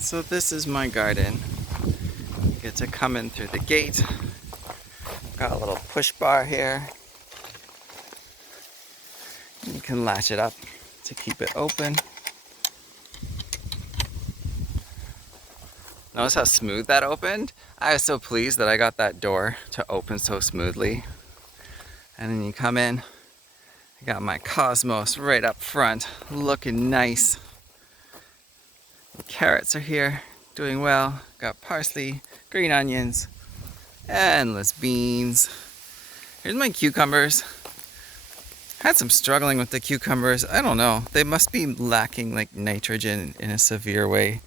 So this is my garden. You get to come in through the gate. Got a little push bar here. You can latch it up to keep it open. Notice how smooth that opened? I was so pleased that I got that door to open so smoothly. And then you come in. I got my cosmos right up front, looking nice. The carrots are here, doing well. Got parsley, green onions, endless beans. Here's my cucumbers. Had some struggling with the cucumbers. I don't know. They must be lacking like nitrogen in a severe way.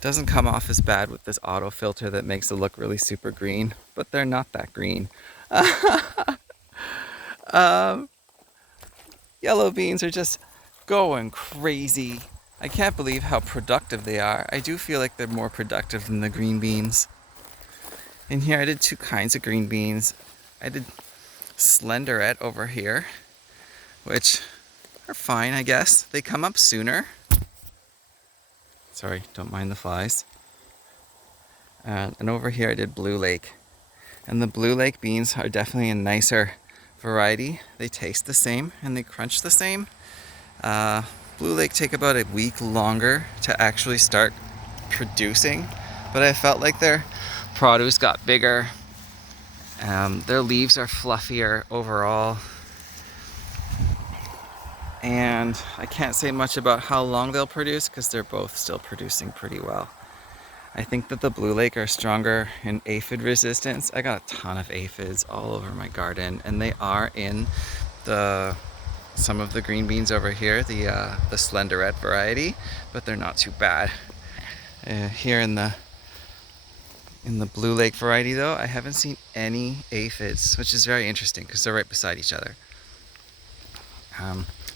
Doesn't come off as bad with this auto filter that makes it look really super green, but they're not that green. Yellow beans are just going crazy. I can't believe how productive they are. I do feel like they're more productive than the green beans. In here I did two kinds of green beans. I did Slenderette over here, which are fine, I guess. They come up sooner. Sorry, don't mind the flies. And over here I did Blue Lake. And the Blue Lake beans are definitely a nicer variety. They taste the same and they crunch the same. Blue Lake take about a week longer to actually start producing, but I felt like their produce got bigger. Their leaves are fluffier overall. And I can't say much about how long they'll produce because they're both still producing pretty well. I think that the Blue Lake are stronger in aphid resistance. I got a ton of aphids all over my garden, and they are in some of the green beans over here, the Slenderette variety, but they're not too bad. Here in the Blue Lake variety though, I haven't seen any aphids, which is very interesting because they're right beside each other.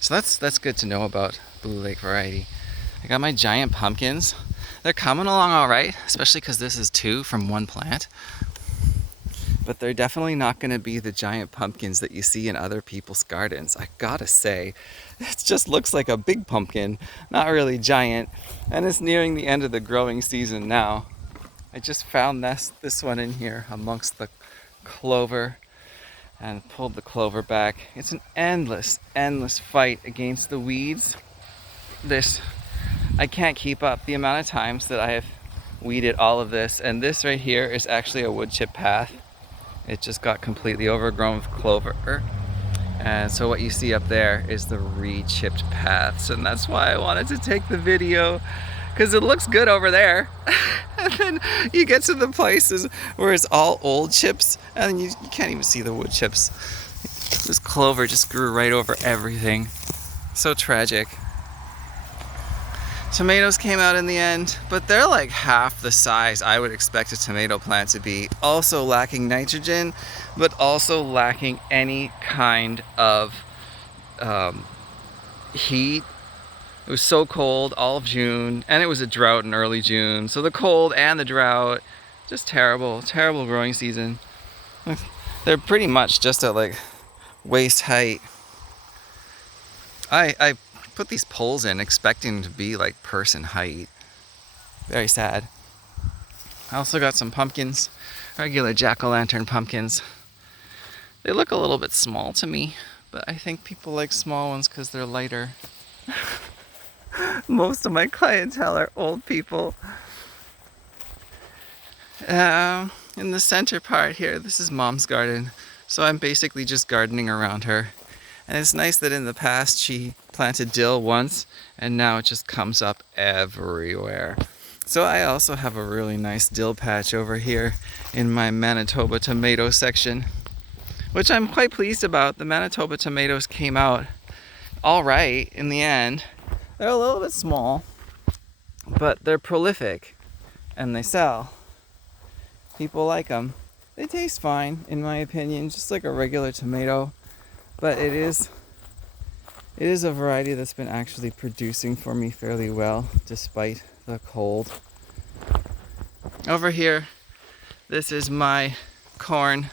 So that's good to know about Blue Lake variety. I got my giant pumpkins. They're coming along all right, especially because this is two from one plant. But they're definitely not going to be the giant pumpkins that you see in other people's gardens. I gotta say, it just looks like a big pumpkin, not really giant, and it's nearing the end of the growing season now. I just found this one in here amongst the clover and pulled the clover back. It's an endless fight against the weeds. I can't keep up the amount of times that I have weeded all of this, and this right here is actually a wood chip path. It just got completely overgrown with clover. And so what you see up there is the re-chipped paths, and that's why I wanted to take the video, because it looks good over there. And then you get to the places where it's all old chips and you can't even see the wood chips. This clover just grew right over everything. So tragic. Tomatoes came out in the end, but they're like half the size I would expect a tomato plant to be. Also lacking nitrogen, but also lacking any kind of heat. It was so cold all of June, and it was a drought in early June. So the cold and the drought, just terrible growing season. They're pretty much just at like waist height. I put these poles in expecting to be like person height. Very sad. I also got some pumpkins, regular jack-o'-lantern pumpkins. They look a little bit small to me, but I think people like small ones because they're lighter. Most of my clientele are old people. In the center part here, this is Mom's garden. So I'm basically just gardening around her. And it's nice that in the past she planted dill once, and now it just comes up everywhere. So I also have a really nice dill patch over here in my Manitoba tomato section, which I'm quite pleased about. The Manitoba tomatoes came out all right in the end. They're a little bit small, but they're prolific and they sell. People like them. They taste fine, in my opinion, just like a regular tomato. But it is a variety that's been actually producing for me fairly well, despite the cold. Over here, this is my corn.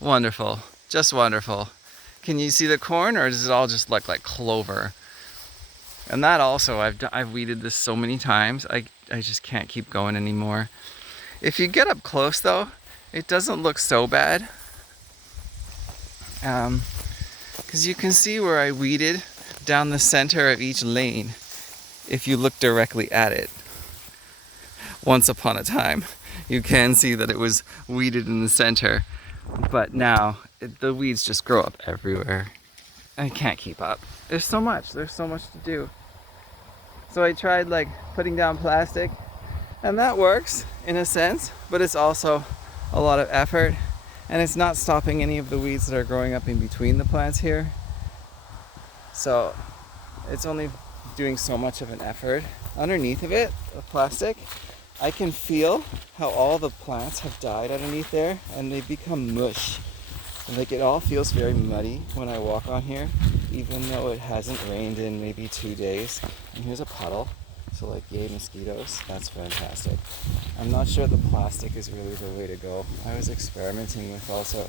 Wonderful, just wonderful. Can you see the corn, or does it all just look like clover? And that also, I've weeded this so many times, I just can't keep going anymore. If you get up close though, it doesn't look so bad. Because you can see where I weeded down the center of each lane if you look directly at it. Once upon a time, you can see that it was weeded in the center, but now the weeds just grow up everywhere. I can't keep up. There's so much to do. So I tried like putting down plastic, and that works in a sense, but it's also a lot of effort, and it's not stopping any of the weeds that are growing up in between the plants here. So it's only doing so much of an effort. Underneath of it, the plastic, I can feel how all the plants have died underneath there, and they become mush. Like it all feels very muddy when I walk on here, even though it hasn't rained in maybe 2 days. And here's a puddle, so like yay mosquitoes, that's fantastic. I'm not sure the plastic is really the way to go. I was experimenting with also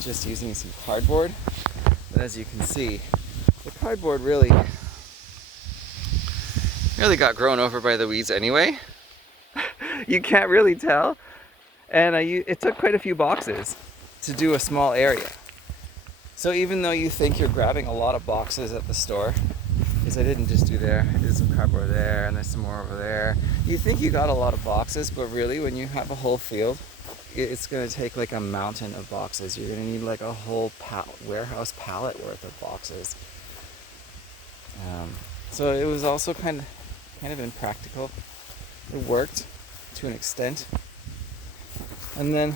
just using some cardboard, but as you can see, the cardboard really got grown over by the weeds anyway. You can't really tell, and it took quite a few boxes to do a small area. So even though you think you're grabbing a lot of boxes at the store, because I didn't just do there, I did some cardboard there and there's some more over there. You think you got a lot of boxes, but really when you have a whole field, it's going to take like a mountain of boxes. You're going to need like a whole warehouse pallet worth of boxes. So it was also kind of impractical. It worked to an extent. And then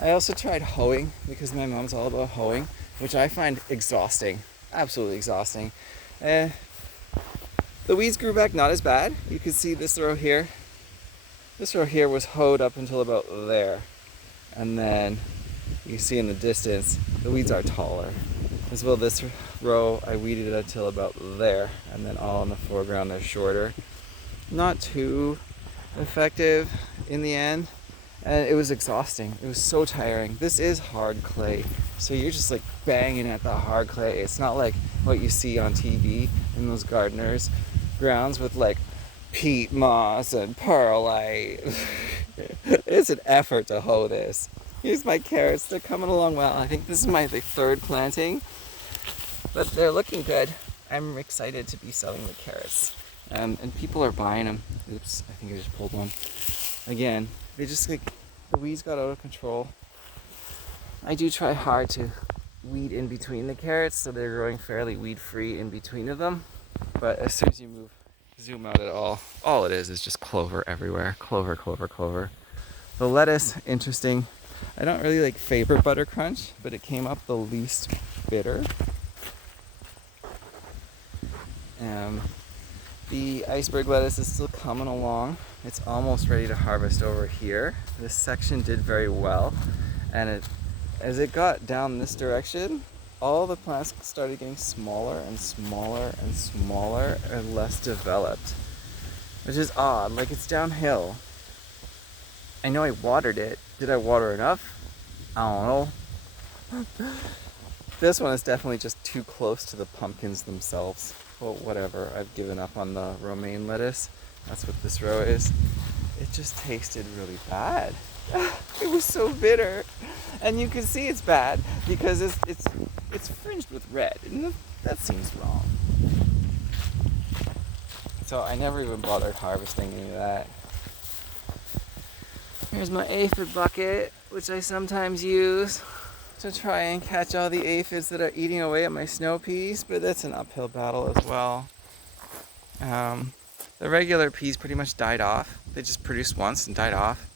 I also tried hoeing, because my mom's all about hoeing, which I find exhausting, absolutely exhausting. The weeds grew back not as bad. You can see this row here. This row here was hoed up until about there. And then you see in the distance, the weeds are taller. As well, this row, I weeded it until about there. And then all in the foreground, they're shorter. Not too effective in the end. And it was exhausting. It was so tiring. This is hard clay. So you're just like banging at the hard clay. It's not like what you see on TV in those gardeners' grounds with like peat moss and perlite. It's an effort to hoe this. Here's my carrots. They're coming along well. I think this is my third planting, but they're looking good. I'm excited to be selling the carrots. And people are buying them. Oops, I think I just pulled one. Again, they just like, the weeds got out of control. I do try hard to weed in between the carrots so they're growing fairly weed free in between of them. But as soon as you zoom out at all it is just clover everywhere. Clover, clover, clover. The lettuce, interesting. I don't really like favorite butter crunch, but it came up the least bitter. The iceberg lettuce is still coming along. It's almost ready to harvest over here. This section did very well, and as it got down this direction, all the plants started getting smaller and smaller and smaller and less developed, which is odd. Like, it's downhill. I know I watered it. Did I water enough? I don't know. This one is definitely just too close to the pumpkins themselves. Well, whatever. I've given up on the romaine lettuce. That's what this row is. It just tasted really bad. It was so bitter, and you can see it's bad because it's fringed with red, and that seems wrong. So I never even bothered harvesting any of that. Here's my aphid bucket, which I sometimes use to try and catch all the aphids that are eating away at my snow peas, but that's an uphill battle as well. The regular peas pretty much died off. They just produced once and died off.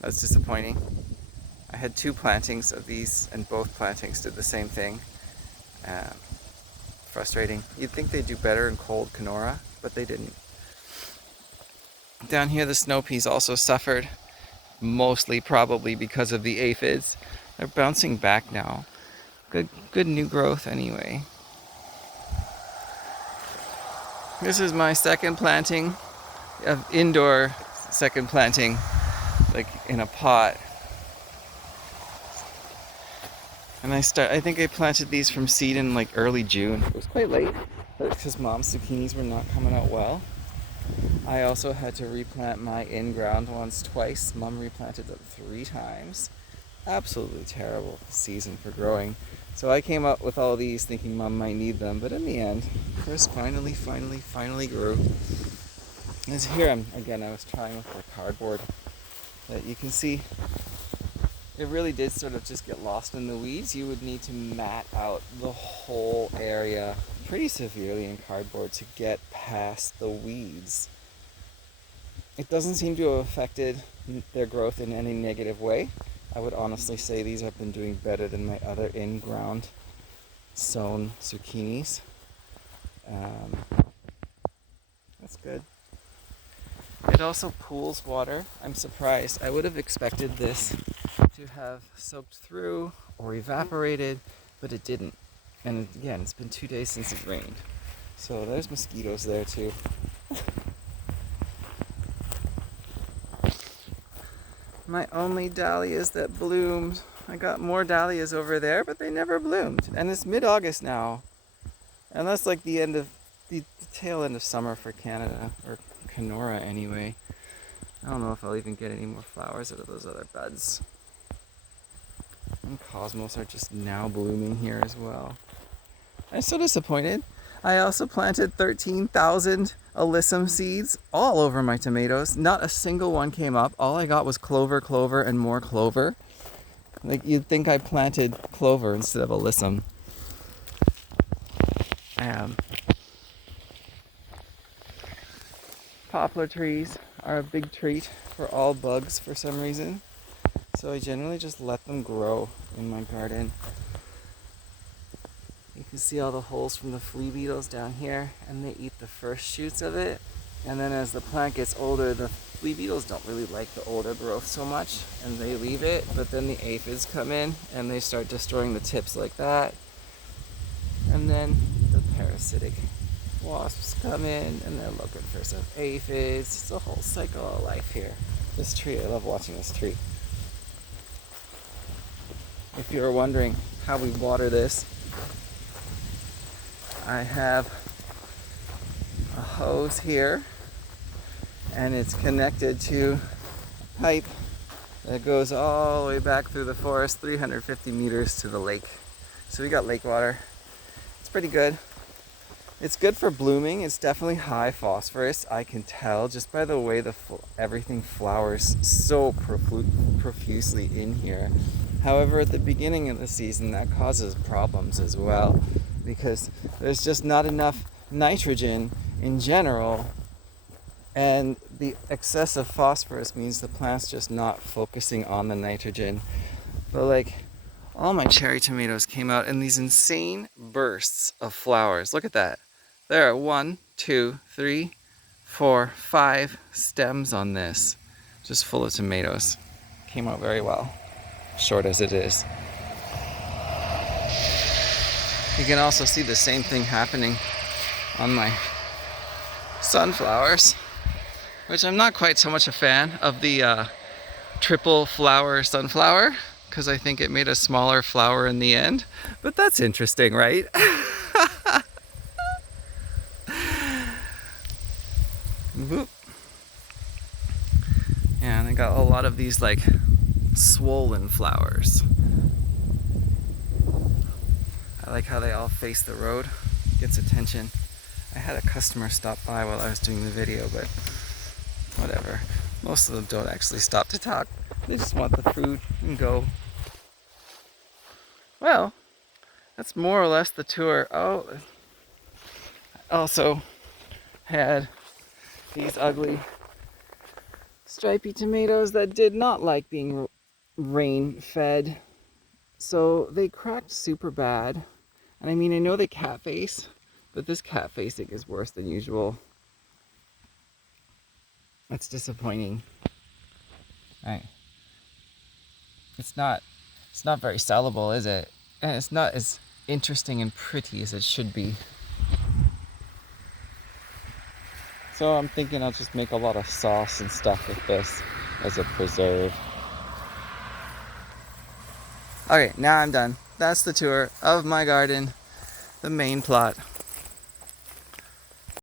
That's disappointing. I had 2 plantings of these, and both plantings did the same thing. Frustrating. You'd think they'd do better in cold Kenora, but they didn't. Down here the snow peas also suffered, mostly probably because of the aphids. They're bouncing back now. Good new growth anyway. This is my second planting, indoor second planting, like in a pot. And I think I planted these from seed in like early June. It was quite late, because mom's zucchinis were not coming out well. I also had to replant my in-ground ones twice. Mom replanted them 3 times. Absolutely terrible season for growing. So I came up with all these thinking mom might need them, but in the end, Chris finally grew. And here I was trying with the cardboard. That you can see it really did sort of just get lost in the weeds. You would need to mat out the whole area pretty severely in cardboard to get past the weeds. It doesn't seem to have affected their growth in any negative way. I would honestly say these have been doing better than my other in-ground sown zucchinis. That's good. It also pools water. I'm surprised. I would have expected this to have soaked through or evaporated, but it didn't. And again, it's been 2 days since it rained. So there's mosquitoes there too. My only dahlias that bloomed. I got more dahlias over there, but they never bloomed. And it's mid-August now. And that's like the tail end of summer for Canada, or Kenora anyway. I don't know if I'll even get any more flowers out of those other buds. And cosmos are just now blooming here as well. I'm so disappointed. I also planted 13,000 alyssum seeds all over my tomatoes. Not a single one came up. All I got was clover, and more clover. Like, you'd think I planted clover instead of alyssum. Poplar trees are a big treat for all bugs for some reason. So I generally just let them grow in my garden. You can see all the holes from the flea beetles down here, and they eat the first shoots of it. And then as the plant gets older, the flea beetles don't really like the older growth so much, and they leave it. But then the aphids come in, and they start destroying the tips like that. And then the parasitic wasps come in, and they're looking for some aphids. It's a whole cycle of life here. This tree, I love watching this tree. If you were wondering how we water this, I have a hose here, and it's connected to a pipe that goes all the way back through the forest, 350 meters to the lake. So we got lake water. It's pretty good. It's good for blooming. It's definitely high phosphorus. I can tell just by the way everything flowers so profusely in here. However, at the beginning of the season, that causes problems as well, because there's just not enough nitrogen in general, and the excessive phosphorus means the plant's just not focusing on the nitrogen. But like, all my cherry tomatoes came out in these insane bursts of flowers. Look at that. There are 1, 2, 3, 4, 5 stems on this, just full of tomatoes. Came out very well, short as it is. You can also see the same thing happening on my sunflowers, which I'm not quite so much a fan of the triple flower sunflower, because I think it made a smaller flower in the end. But that's interesting, right? Whoop. Yeah, and I got a lot of these like swollen flowers. I like how they all face the road. Gets attention. I had a customer stop by while I was doing the video, but whatever. Most of them don't actually stop to talk. They just want the food and go. Well, that's more or less the tour. Oh, I also had these ugly stripy tomatoes that did not like being rain fed. So they cracked super bad. And I mean, I know they cat face, but this cat facing is worse than usual. That's disappointing. Right. It's not very sellable, is it? And it's not as interesting and pretty as it should be. So I'm thinking I'll just make a lot of sauce and stuff with this as a preserve. Okay, now I'm done. That's the tour of my garden, the main plot.